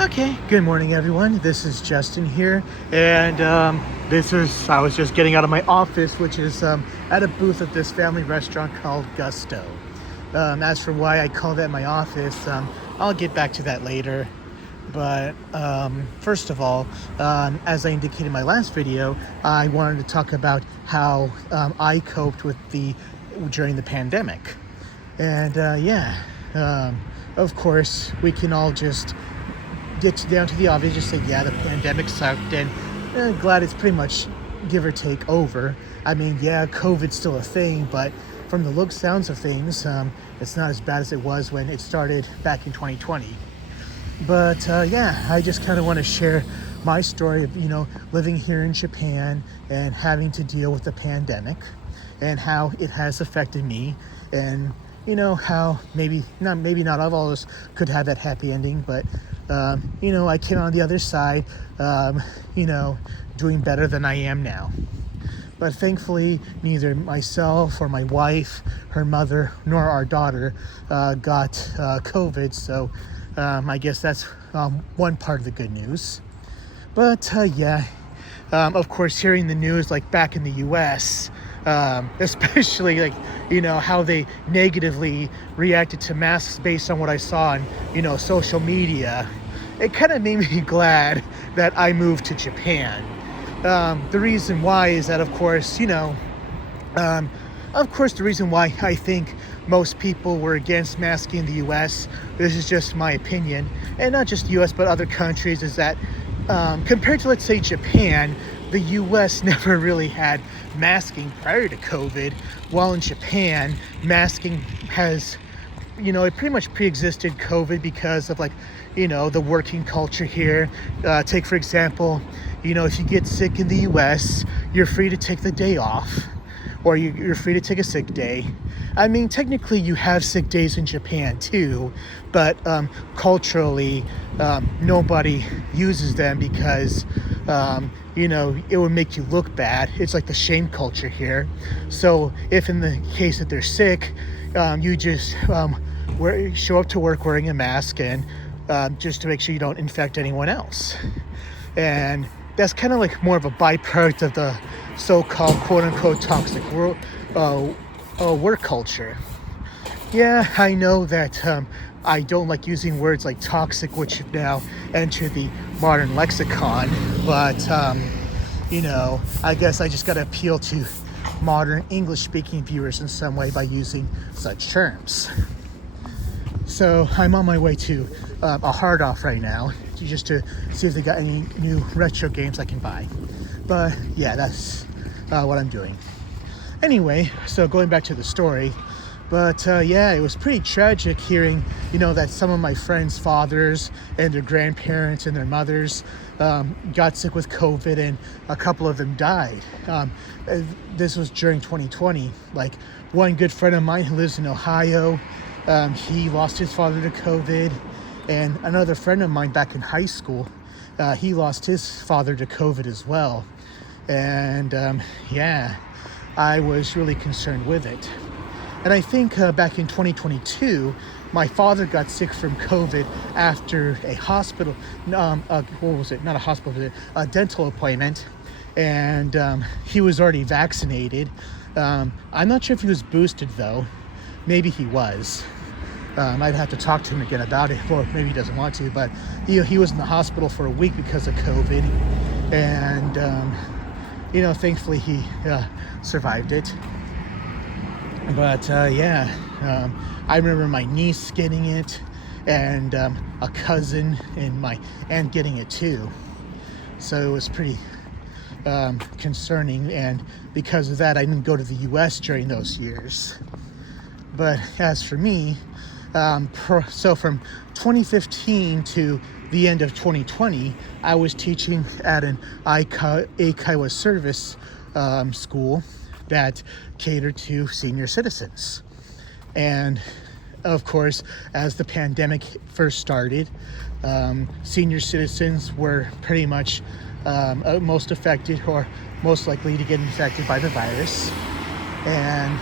Okay, good morning, everyone. This is Justin here, and I was just getting out of my office, which is at a booth at this family restaurant called Gusto. As for why I call that my office, I'll get back to that later. But first of all, as I indicated in my last video, I wanted to talk about how I coped during the pandemic. And of course, we can all just get down to the obvious, just say, yeah, the pandemic sucked, and glad it's pretty much give or take over. I mean, yeah, COVID's still a thing, but from the sounds of things, it's not as bad as it was when it started back in 2020. But I just kind of want to share my story of, living here in Japan and having to deal with the pandemic and how it has affected me, and how maybe not all of us could have that happy ending, but I came on the other side, doing better than I am now. But thankfully, neither myself or my wife, her mother, nor our daughter got COVID. So I guess that's one part of the good news. But of course, hearing the news like back in the U.S., especially how they negatively reacted to masks based on what I saw on social media, it kind of made me glad that I moved to Japan. The reason why is that, of course, the reason why I think most people were against masking in the U.S., this is just my opinion, and not just U.S. but other countries, is that compared to, let's say, Japan, the U.S. never really had masking prior to COVID, while in Japan, masking has, it pretty much pre-existed COVID because of the working culture here. Take, for example, if you get sick in the U.S., you're free to take the day off, or you're free to take a sick day. I mean, technically you have sick days in Japan too, but culturally, nobody uses them because, it would make you look bad. It's like the shame culture here. So if in the case that they're sick, you just show up to work wearing a mask, and just to make sure you don't infect anyone else. And that's kind of like more of a byproduct of the so-called quote-unquote toxic work culture. Yeah, I know that I don't like using words like toxic, which have now entered the modern lexicon, but I guess I just got to appeal to modern English-speaking viewers in some way by using such terms. So I'm on my way to a hard off right now, just to see if they got any new retro games I can buy. But yeah, that's what I'm doing. Anyway, so going back to the story, but it was pretty tragic hearing, that some of my friends' fathers and their grandparents and their mothers got sick with COVID, and a couple of them died. This was during 2020. Like, one good friend of mine who lives in Ohio, he lost his father to COVID, and another friend of mine back in high school, he lost his father to COVID as well. And I was really concerned with it. And I think back in 2022, my father got sick from COVID after a hospital, a dental appointment, and he was already vaccinated. I'm not sure if he was boosted though. Maybe he was. I'd have to talk to him again about it, or maybe he doesn't want to, but he was in the hospital for a week because of COVID, and thankfully he survived it. But I remember my niece getting it, and a cousin and my aunt getting it too. So it was pretty concerning, and because of that, I didn't go to the U.S. during those years. But as for me, so from 2015 to the end of 2020, I was teaching at an Eikaiwa service school that catered to senior citizens. And of course, as the pandemic first started, senior citizens were pretty much most affected, or most likely to get infected by the virus. And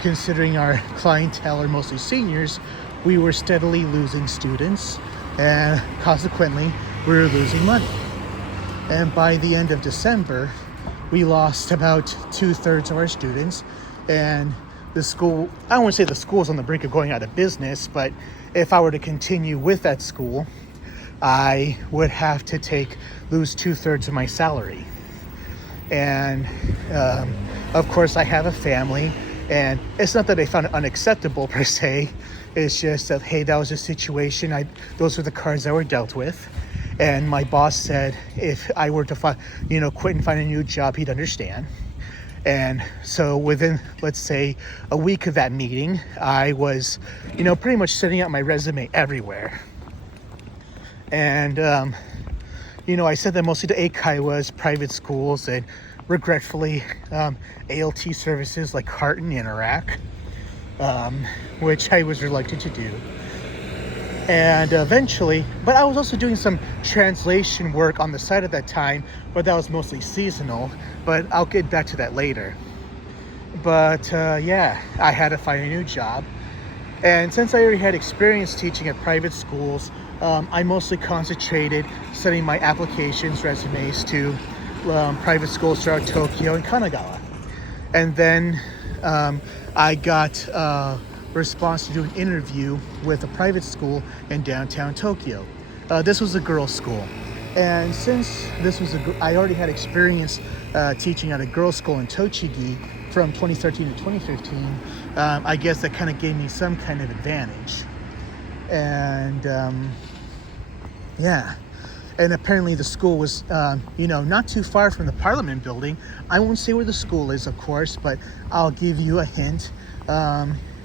considering our clientele are mostly seniors, we were steadily losing students. and consequently, we were losing money. And by the end of December, we lost about 2/3 of our students, and the school, I don't want to say the school's on the brink of going out of business, but if I were to continue with that school, I would have to lose 2/3 of my salary. And of course, I have a family, and it's not that I found it unacceptable per se. It's just that, hey, that was a situation. Those were the cards that were dealt with. And my boss said if I were to quit and find a new job, he'd understand. And so within, let's say, a week of that meeting, I was, pretty much sending out my resume everywhere. And, I said that mostly to Eikaiwas, private schools, and regretfully, ALT services like Heart and Interac, which I was reluctant to do. And eventually, but I was also doing some translation work on the side at that time, but that was mostly seasonal, but I'll get back to that later. But yeah, I had to find a new job. And since I already had experience teaching at private schools, I mostly concentrated sending my applications, resumes to private schools throughout Tokyo and Kanagawa. And then I got response to do an interview with a private school in downtown Tokyo. This was a girls' school. And since I already had experience teaching at a girls' school in Tochigi from 2013 to 2015, I guess that kind of gave me some kind of advantage. And yeah. And apparently the school was, not too far from the Parliament building. I won't say where the school is, of course, but I'll give you a hint.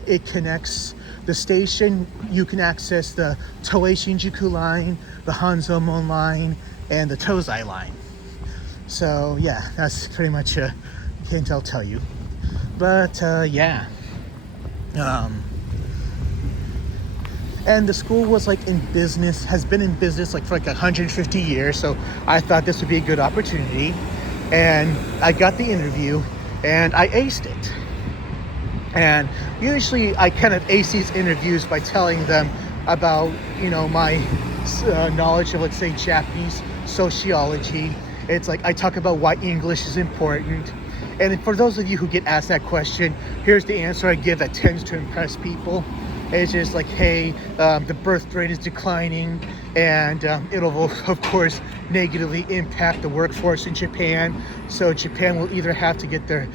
It connects the station. You can access the Toei Shinjuku line, the Hanzomon line, and the Tozai line. So yeah, that's pretty much a hint I'll tell you. But yeah. And the school was has been in business for 150 years. So I thought this would be a good opportunity. And I got the interview and I aced it. And usually I kind of ace these interviews by telling them about, my knowledge of, let's say, Japanese sociology. It's I talk about why English is important. And for those of you who get asked that question, here's the answer I give that tends to impress people. It's just hey, the birth rate is declining, and it'll, of course, negatively impact the workforce in Japan. So Japan will either have to get their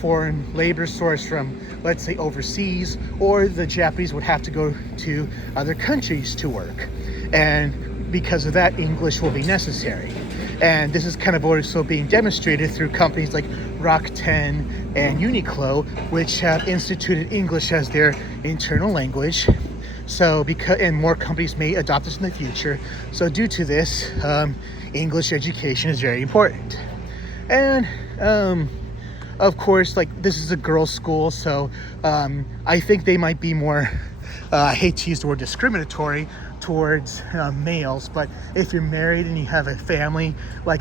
foreign labor source from, let's say, overseas, or the Japanese would have to go to other countries to work. And because of that, English will be necessary. And this is kind of also being demonstrated through companies like Rakuten and Uniqlo, which have instituted English as their internal language. So and more companies may adopt this in the future. So due to this, English education is very important. And of course, this is a girls' school, so I think they might be more, I hate to use the word discriminatory towards males, but if you're married and you have a family,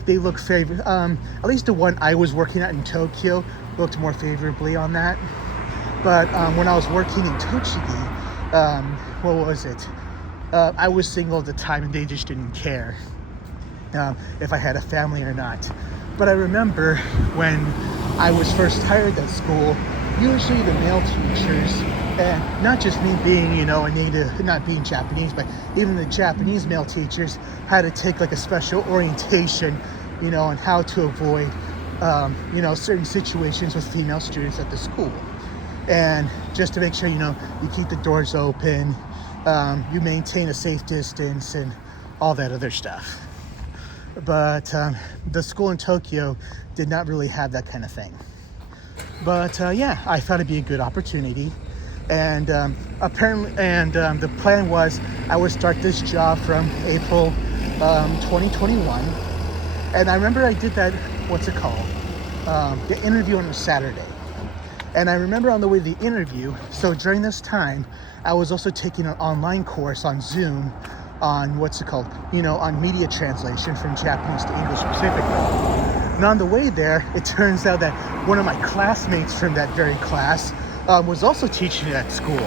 they look at least the one I was working at in Tokyo looked more favorably on that. But when I was working in Tochigi, what was it? I was single at the time and they just didn't care if I had a family or not. But I remember when I was first hired at school, usually the male teachers, and not just me being, a native, not being Japanese, but even the Japanese male teachers had to take a special orientation, on how to avoid, certain situations with female students at the school. And just to make sure, you keep the doors open, you maintain a safe distance and all that other stuff. But the school in Tokyo did not really have that kind of thing. But yeah, I thought it'd be a good opportunity. And the plan was I would start this job from April 2021. And I remember I did that, the interview on a Saturday. And I remember on the way to the interview, so during this time, I was also taking an online course on Zoom on on media translation from Japanese to English specifically. And on the way there, it turns out that one of my classmates from that very class was also teaching at school.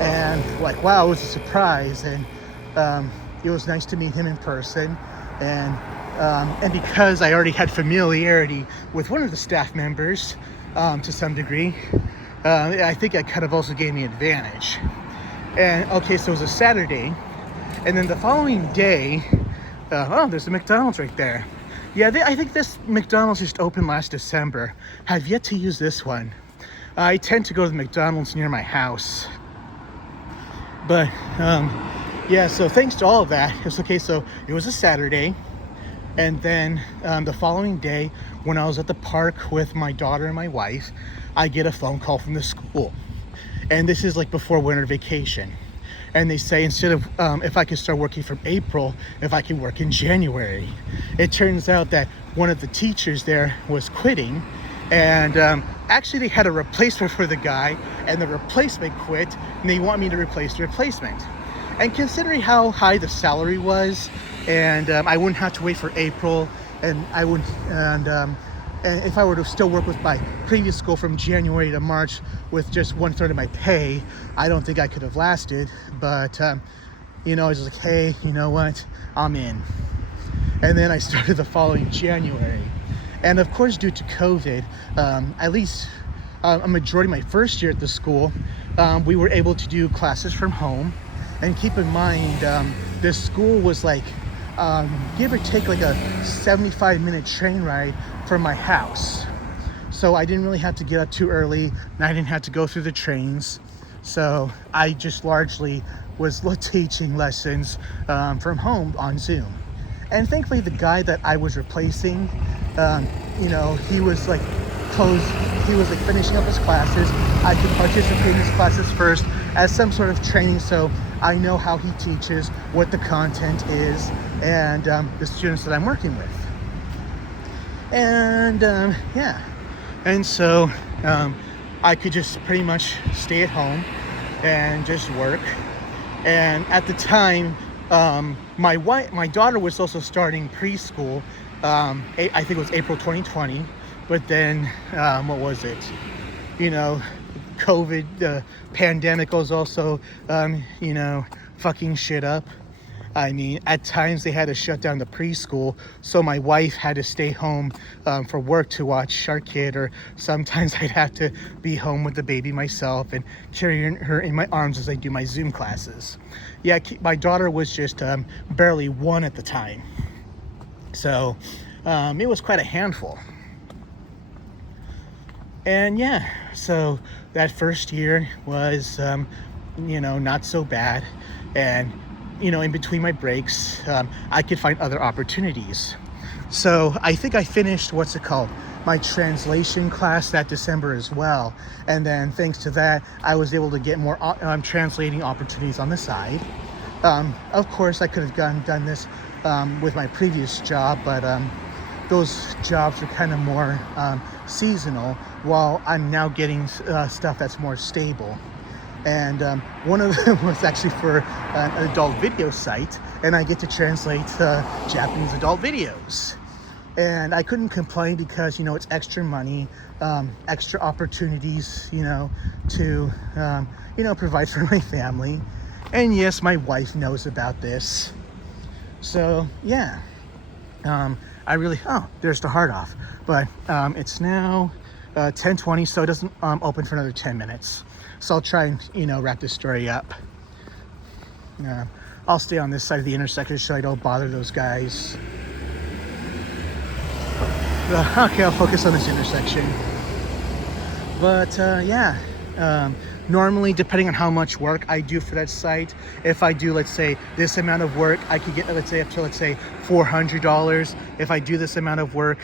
And wow, it was a surprise. And it was nice to meet him in person, and because I already had familiarity with one of the staff members to some degree, I think that kind of also gave me advantage. And okay, so it was a Saturday, and then the following day, oh, there's a McDonald's right there. Yeah, I think this McDonald's just opened last December. Have yet to use this one. I tend to go to the McDonald's near my house. But yeah, so thanks to all of that, it's okay. So it was a Saturday, and then the following day, when I was at the park with my daughter and my wife, I get a phone call from the school. And this is like before winter vacation. And they say instead of if I could start working from April, if I could work in January. It turns out that one of the teachers there was quitting, and actually they had a replacement for the guy, and the replacement quit, and they want me to replace the replacement. And considering how high the salary was, and I wouldn't have to wait for April, and I wouldn't, and if I were to still work with my previous school from January to March with just 1/3 of my pay, I don't think I could have lasted. But, you know, I was like, hey, you know what? I'm in. And then I started the following January. And of course, due to COVID, at least a majority of my first year at the school, we were able to do classes from home. And keep in mind, this school was like, give or take like a 75-minute train ride from my house. So I didn't really have to get up too early, and I didn't have to go through the trains. So I just largely was teaching lessons from home on Zoom. And thankfully the guy that I was replacing, you know, he was like finishing up his classes. I could participate in his classes first as some sort of training, so I know how he teaches, what the content is, and the students that I'm working with. And yeah, and so I could just pretty much stay at home and just work. And at the time, my daughter was also starting preschool. I think it was April 2020, but then what was it? You know, COVID, the pandemic was also, you know, fucking shit up. I mean, at times they had to shut down the preschool, so my wife had to stay home for work to watch Shark Kid, or sometimes I'd have to be home with the baby myself and carry her in my arms as I do my Zoom classes. Yeah, my daughter was just barely 1 at the time, so it was quite a handful. And yeah, so that first year was, you know, not so bad. And, you know, in between my breaks, I could find other opportunities. So I think I finished, my translation class that December as well. And then thanks to that, I was able to get more translating opportunities on the side. Of course, I could have done this with my previous job, but those jobs are kind of more seasonal, while I'm now getting stuff that's more stable. And one of them was actually for an adult video site, and I get to translate Japanese adult videos. And I couldn't complain because, you know, it's extra money, extra opportunities, you know, to, you know, provide for my family. And yes, my wife knows about this. So, yeah. There's the hard off. But it's now 10:20, so it doesn't open for another 10 minutes. So I'll try and, you know, wrap this story up. I'll stay on this side of the intersection so I don't bother those guys. Okay, I'll focus on this intersection. But yeah, normally, depending on how much work I do for that site, if I do, let's say, this amount of work, I could get, let's say, up to, let's say, $400. If I do this amount of work,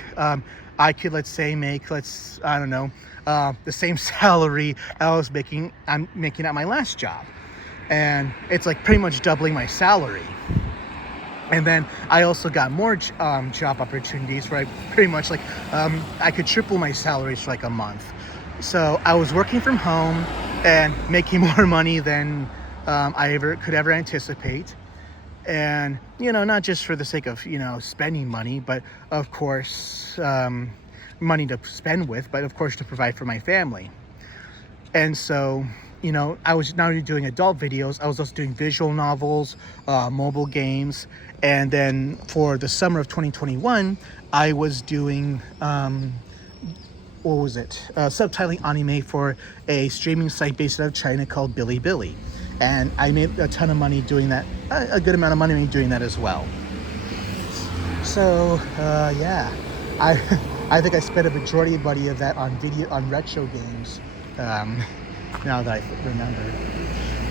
I could, let's say, make, I don't know, the same salary I'm making at my last job. And it's like pretty much doubling my salary. And then I also got more job opportunities where I pretty much I could triple my salary for like a month. So I was working from home and making more money than I could ever anticipate. And, you know, not just for the sake of, you know, spending money, but of course, money to spend with, but of course to provide for my family. And so I was not only doing adult videos, I was also doing visual novels, mobile games. And then for the summer of 2021, I was doing, what was it? Subtitling anime for a streaming site based out of China called Bilibili. And I made a ton of money doing that, a good amount of money doing that as well. So, yeah, I I think I spent a majority of that on retro games. Now that I remember,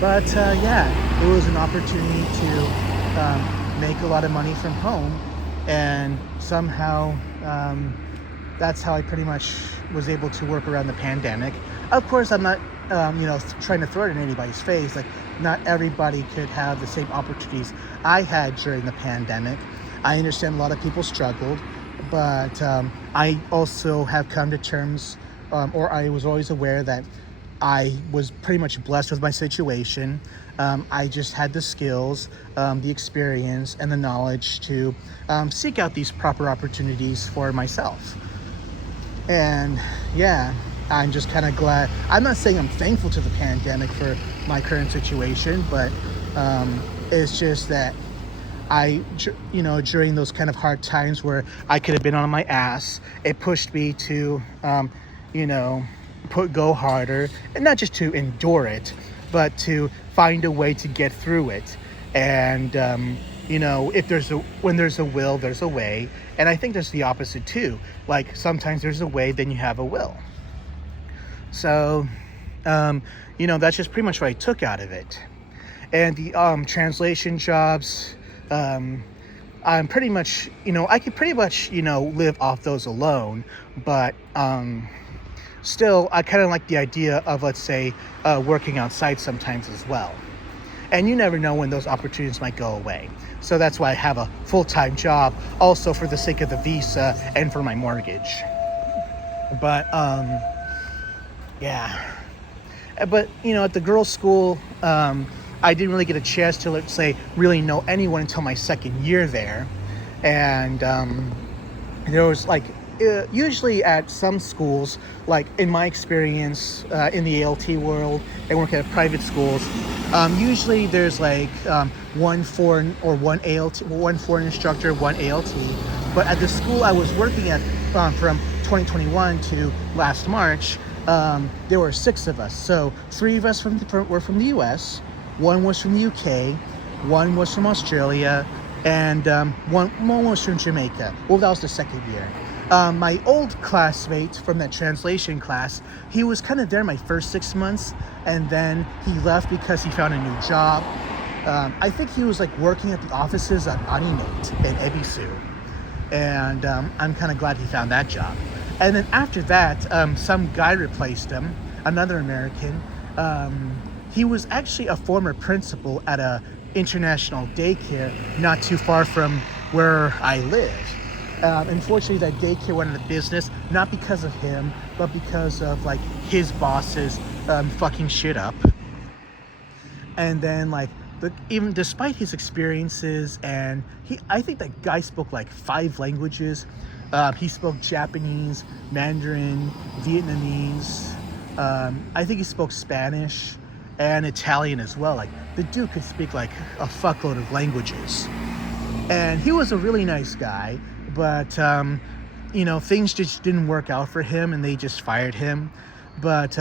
but yeah, it was an opportunity to make a lot of money from home, and somehow that's how I pretty much was able to work around the pandemic. Of course, I'm not trying to throw it in anybody's face. Like, not everybody could have the same opportunities I had during the pandemic. I understand a lot of people struggled, but I also have come to terms, or I was always aware that I was pretty much blessed with my situation. I just had the skills, the experience, and the knowledge to seek out these proper opportunities for myself. And yeah, I'm just kind of glad. I'm not saying I'm thankful to the pandemic for my current situation, but it's just that during those kind of hard times where I could have been on my ass, it pushed me to, go harder, and not just to endure it, but to find a way to get through it. And when there's a will, there's a way. And I think there's the opposite too. Like, sometimes there's a way, then you have a will. So, that's just pretty much what I took out of it. And the translation jobs, I'm pretty much, I could pretty much, live off those alone. But still, I kind of like the idea of, let's say, working outside sometimes as well. And you never know when those opportunities might go away. So that's why I have a full-time job, also for the sake of the visa and for my mortgage. But, yeah. But, at the girls' school, I didn't really get a chance to, let's say, really know anyone until my second year there. And there was, usually at some schools, like in my experience in the ALT world and working at private schools, usually there's one foreign instructor, one ALT. But at the school I was working at from 2021 to last March, there were 6 of us. So 3 of us were from the US, 1 was from the UK, 1 was from Australia, and one was from Jamaica. Well, that was the second year. My old classmate from that translation class, he was kind of there my first 6 months, and then he left because he found a new job. I think he was working at the offices at Animate in Ebisu, and I'm kind of glad he found that job. And then after that, some guy replaced him, another American. He was actually a former principal at a international daycare not too far from where I live. Unfortunately, that daycare went out of business, not because of him, but because of his bosses fucking shit up. And then even despite his experiences, and I think that guy spoke 5 languages. He spoke Japanese, Mandarin, Vietnamese. I think he spoke Spanish and Italian as well. The dude could speak a fuckload of languages. And he was a really nice guy, but things just didn't work out for him, and they just fired him. But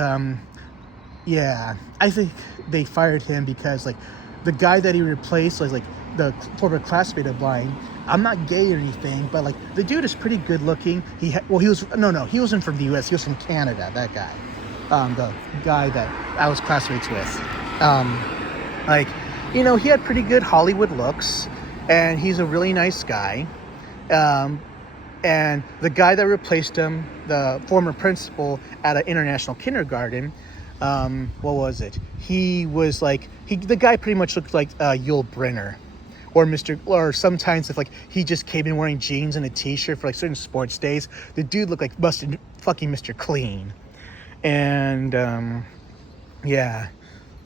yeah, I think they fired him because the guy that he replaced was the former classmate of mine. I'm not gay or anything, but the dude is pretty good looking. He wasn't from the US, he was from Canada, that guy. The guy that I was classmates with. He had pretty good Hollywood looks, and he's a really nice guy. And the guy that replaced him, the former principal at an international kindergarten, what was it? He was the guy pretty much looked like Yul Brynner, or sometimes if he just came in wearing jeans and a t-shirt for certain sports days, the dude looked like fucking Mr. Clean. And yeah,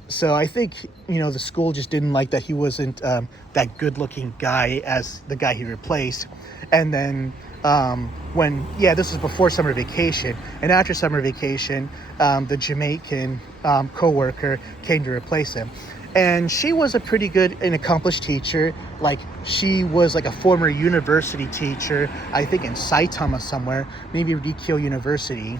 so I think the school just didn't like that he wasn't that good looking guy as the guy he replaced. And then when, this was before summer vacation, and after summer vacation, the Jamaican co-worker came to replace him. And she was a pretty good and accomplished teacher. Like, she was like a former university teacher, I think in Saitama somewhere, maybe Rikyo University.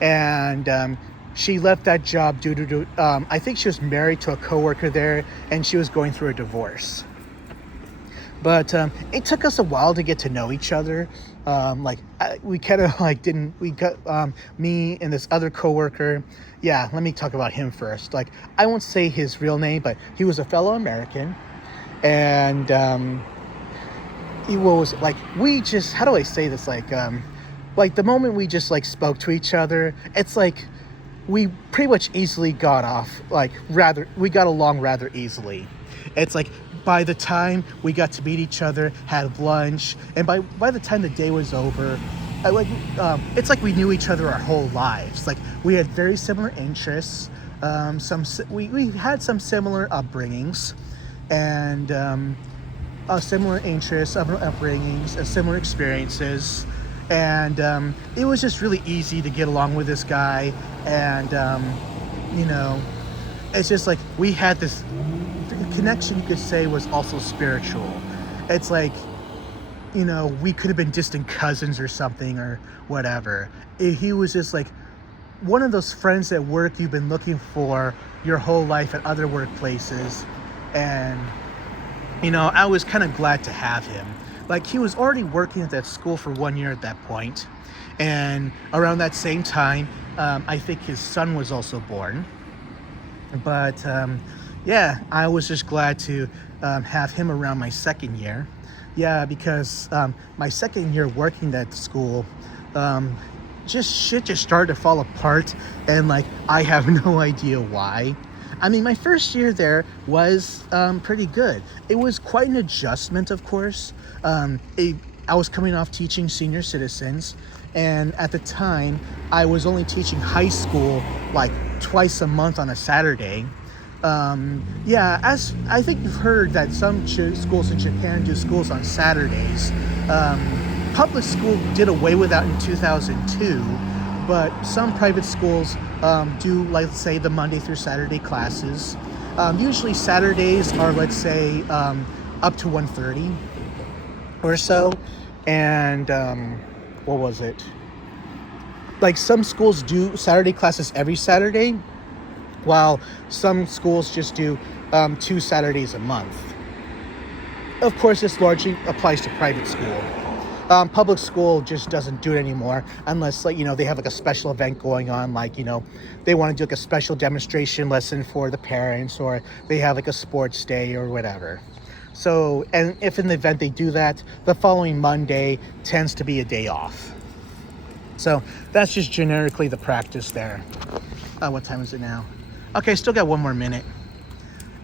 And she left that job due to, I think she was married to a coworker there, and she was going through a divorce. But it took us a while to get to know each other. We kind of like didn't, we got, me and this other coworker. Yeah, let me talk about him first. Like, I won't say his real name, but he was a fellow American. And he was like, we just, how do I say this? Like the moment we just like spoke to each other, it's like we pretty much easily got off, we got along rather easily. It's like, by the time we got to meet each other, had lunch, and by the time the day was over, it's like we knew each other our whole lives. Like, we had very similar interests. We had some similar upbringings, and similar interests, upbringings, similar experiences, and it was just really easy to get along with this guy. And it's just like we had this connection, you could say, was also spiritual. It's like, we could have been distant cousins or something or whatever. He was just like one of those friends at work you've been looking for your whole life at other workplaces. And I was kind of glad to have him. Like, he was already working at that school for 1 year at that point, and around that same time, I think his son was also born. But I was just glad to have him around my second year. Yeah, because my second year working at school, shit just started to fall apart, and like, I have no idea why. I mean, my first year there was pretty good. It was quite an adjustment, of course. I was coming off teaching senior citizens, and at the time, I was only teaching high school like twice a month on a Saturday. As I think you've heard that some schools in Japan do schools on Saturdays. Public school did away with that in 2002, but some private schools do, let's say, the Monday through Saturday classes. Usually Saturdays are, let's say, up to 1:30 or so. And what was it? Like, some schools do Saturday classes every Saturday, while some schools just do 2 Saturdays a month. Of course, this largely applies to private school. Public school just doesn't do it anymore unless, like, they have like a special event going on, like, they want to do like a special demonstration lesson for the parents, or they have like a sports day or whatever. So, and if in the event they do that, the following Monday tends to be a day off. So that's just generically the practice there. What time is it now? Okay, still got 1 more minute.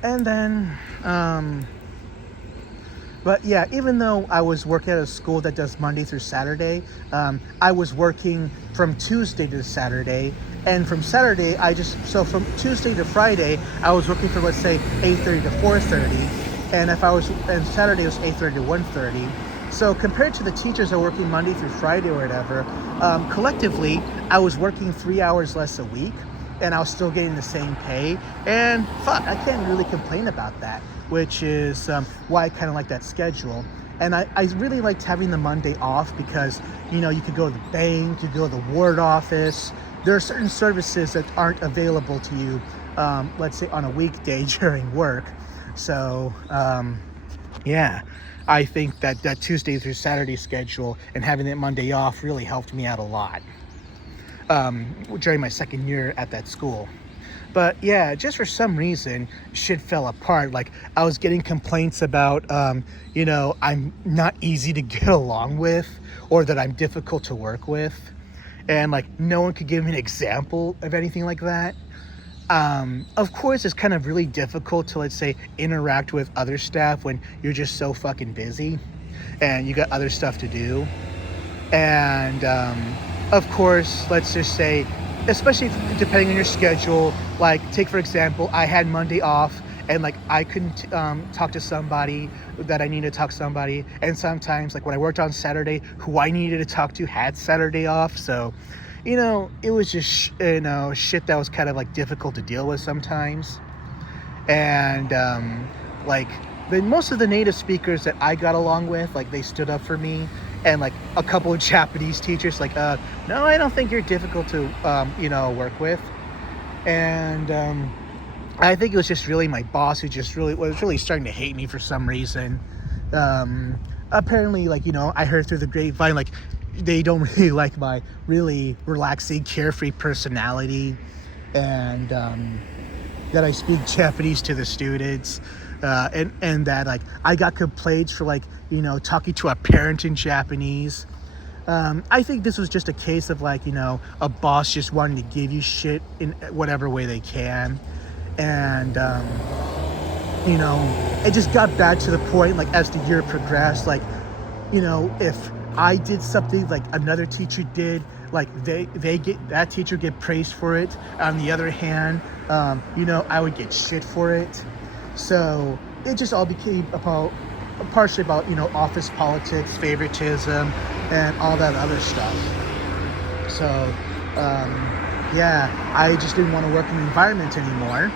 And then, but yeah, even though I was working at a school that does Monday through Saturday, I was working from Tuesday to Saturday. And from Saturday, so from Tuesday to Friday, I was working from, let's say, 8:30 to 4:30. And Saturday was 8:30 to 1:30. So compared to the teachers that are working Monday through Friday or whatever, collectively, I was working 3 hours less a week, and I was still getting the same pay. And I can't really complain about that, which is why I kind of like that schedule. And I really liked having the Monday off because, you could go to the bank, you could go to the ward office. There are certain services that aren't available to you, let's say, on a weekday during work. So, I think that Tuesday through Saturday schedule and having that Monday off really helped me out a lot during my second year at that school. But yeah, just for some reason, shit fell apart. Like, I was getting complaints about, I'm not easy to get along with, or that I'm difficult to work with. And like, no one could give me an example of anything like that. Of course, it's kind of really difficult to, let's say, interact with other staff when you're just so fucking busy and you got other stuff to do. And, of course, let's just say, especially depending on your schedule, like, take for example, I had Monday off and like I couldn't talk to somebody that I needed to talk to somebody, and sometimes like when I worked on Saturday, who I needed to talk to had Saturday off. So it was just shit that was kind of like difficult to deal with sometimes. And like most of the native speakers that I got along with, like they stood up for me, and like a couple of Japanese teachers like no, I don't think you're difficult to work with. And I think it was just really my boss who just was really starting to hate me for some reason. Apparently, like I heard through the grapevine, like they don't really like my really relaxing, carefree personality, and that I speak Japanese to the students, and that like I got complaints for like talking to a parent in Japanese. I think this was just a case of like a boss just wanting to give you shit in whatever way they can, and it just got bad to the point like as the year progressed, like if I did something like another teacher did, like that teacher get praised for it. On the other hand, I would get shit for it. So it just all became partially about office politics, favoritism, and all that other stuff. So I just didn't want to work in the environment anymore.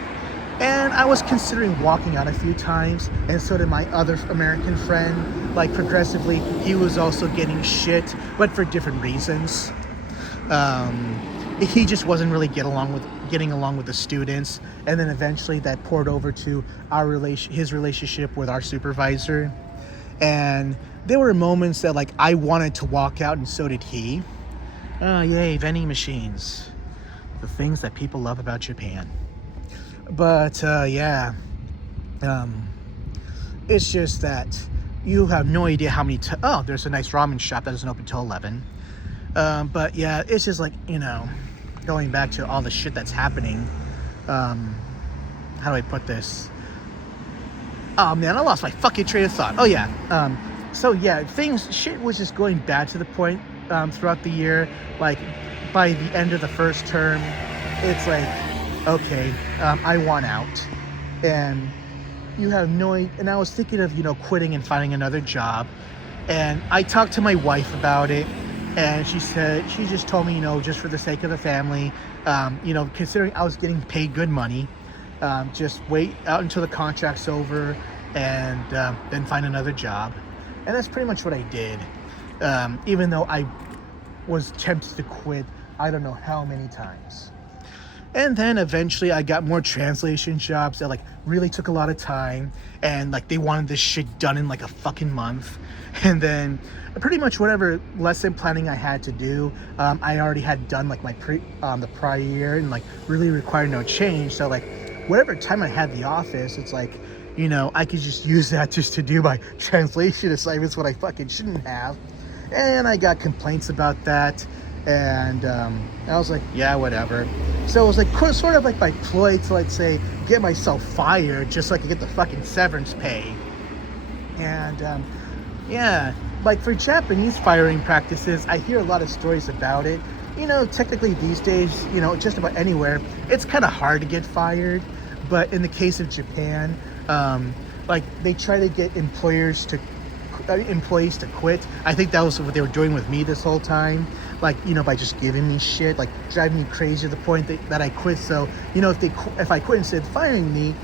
And I was considering walking out a few times, and so did my other American friend. Like progressively, he was also getting shit, but for different reasons. He just wasn't really getting along with the students, and then eventually that poured over to his relationship with our supervisor. And there were moments that like I wanted to walk out, and so did he. Oh yay, vending machines, the things that people love about Japan. But it's just that you have no idea how many there's a nice ramen shop that doesn't open till 11. But yeah, it's just like going back to all the shit that's happening. How do I put this? Oh man, I lost my fucking train of thought. Oh yeah. Shit was just going bad to the point throughout the year. Like by the end of the first term, it's like, okay, I want out. And you have no idea. And I was thinking of quitting and finding another job. And I talked to my wife about it, and she just told me, just for the sake of the family, considering I was getting paid good money, just wait out until the contract's over, and then find another job. And that's pretty much what I did. Even though I was tempted to quit, I don't know how many times. And then eventually I got more translation jobs that like really took a lot of time, and like they wanted this shit done in like a fucking month. And then pretty much whatever lesson planning I had to do, I already had done like the prior year, and like really required no change. So like whatever time I had the office, it's like, I could just use that just to do my translation assignments, what I fucking shouldn't have. And I got complaints about that. And I was like, yeah, whatever. So it was like sort of like my ploy to, let's say, get myself fired just so I could get the fucking severance pay. And like for Japanese firing practices, I hear a lot of stories about it. Technically these days, just about anywhere, it's kind of hard to get fired. But in the case of Japan, like they try to get employees to quit. I think that was what they were doing with me this whole time. Like, by just giving me shit, like driving me crazy to the point that I quit. So, if I quit instead of firing me,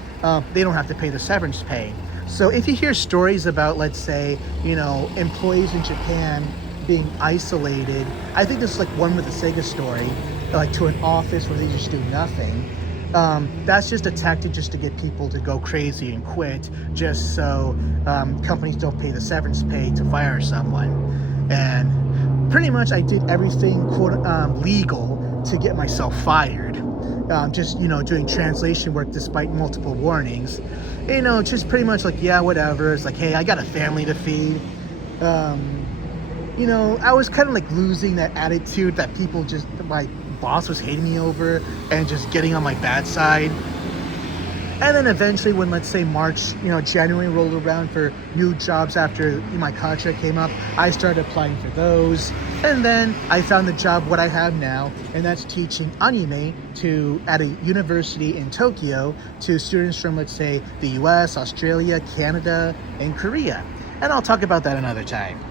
they don't have to pay the severance pay. So if you hear stories about, let's say, employees in Japan being isolated, I think this is like one with the Sega story, like to an office where they just do nothing. That's just a tactic just to get people to go crazy and quit, just so companies don't pay the severance pay to fire someone. And pretty much I did everything legal to get myself fired. Just doing translation work despite multiple warnings. Just pretty much like, yeah, whatever. It's like, hey, I got a family to feed. I was kind of like losing that attitude that my boss was hating me over and just getting on my bad side. And then eventually when, let's say, March, January rolled around for new jobs after my contract came up, I started applying for those. And then I found the job what I have now, and that's teaching anime at a university in Tokyo to students from, let's say, the US, Australia, Canada, and Korea. And I'll talk about that another time.